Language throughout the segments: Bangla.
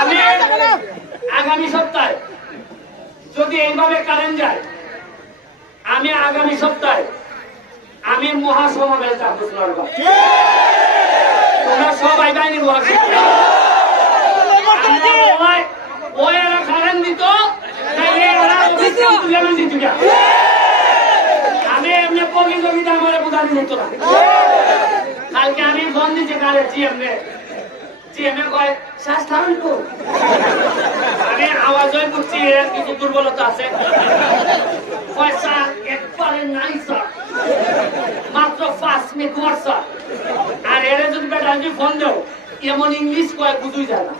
আমি আগামী সপ্তাহে যদি এইভাবে কারেন্ট যায়, আমি আগামী সপ্তাহে আমি মহাসমাবেশ যাবো। তোমরা সবাই বাইনি ওরা কারেন্ট দিত, আমি এমনি প্রতিযোগিতা আমার বোঝানো যেত না। কালকে আমি ফোন দিচ্ছি কালে জিএমএ কয় শ্বাস ধারণ কর। আমি আওয়াজ হয়ে বুঝছি এর কিছু দুর্বলতা আছে। পয়সা একবারে নাই স্যার, মাত্র 5 মিনিট তোমার স্যার। আর এর যদি বেটা যদি ফোন দাও এমন ইংলিশ কয় বুঝুই যায় না।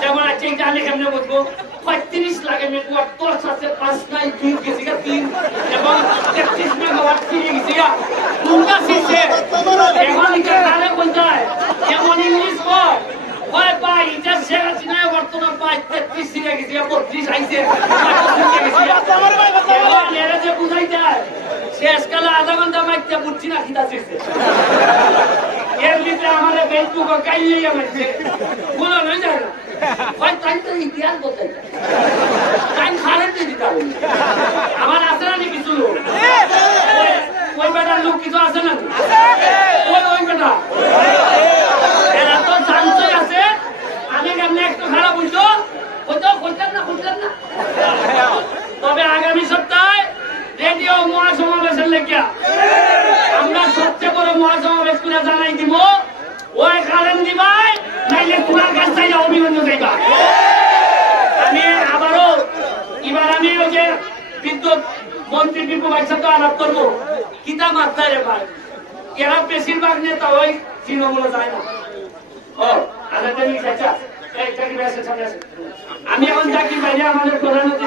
যেমন আছে জানি কেমনে বুঝবো 35 লাগে মেগাওয়াট, 10 আছে 5 নাই 2 গেছি 3 এবং 33 মেগাওয়াট ফিরে গেছি কোনটা শিখছে এখন এটা কারে বলতায় এমন ইংলিশ কয় কয় ভাই এটা শেখা চিনা বর্তমান পাই 33 ফিরে গেছি 32 আইছে 35 গেছি এবার এরা যে বুঝাই যায় শেষকালে আধা ঘন্টা মাইতে বুঝছি না কিটা শিখছে। এর ভিতরে আমাদের ফেসবুকে কাইলেই আমাকে বলো নয় যায় না ভাই তাই তো ইতিহাস বলতে তাই খারেন দিতে হবে। আমার আছে না কিছু লোক, ওই বেটার লোক কিছু আছে না ওই বেটা এরা তো জানতেই আছে। আমি কেমনি একটু খারাপ বুঝতো হইতেও করতাম না। তবে আগামী সপ্তাহে রেডিও মহাসমাবেশের লেখিয়া আমরা সবচেয়ে বড় মহাসমাবেশ করে জানাই দিব। ওই কারেন্ট দিবাই নাইলে তোমার কাছ থেকে অভিনন্দন দেবা। আমি আবারও এবার আমি ওই যে বিদ্যুৎ মন্ত্রী বিপু ভাইয়ের সাথে আলাপ করবো কিতা মাত্রায় রে ভাই। এরা বেশিরভাগ নেতা ওই তৃণমূলে যায় না। ও আচ্ছা আমি এখন চাকরি বাইরে আমাদের প্রধানমন্ত্রী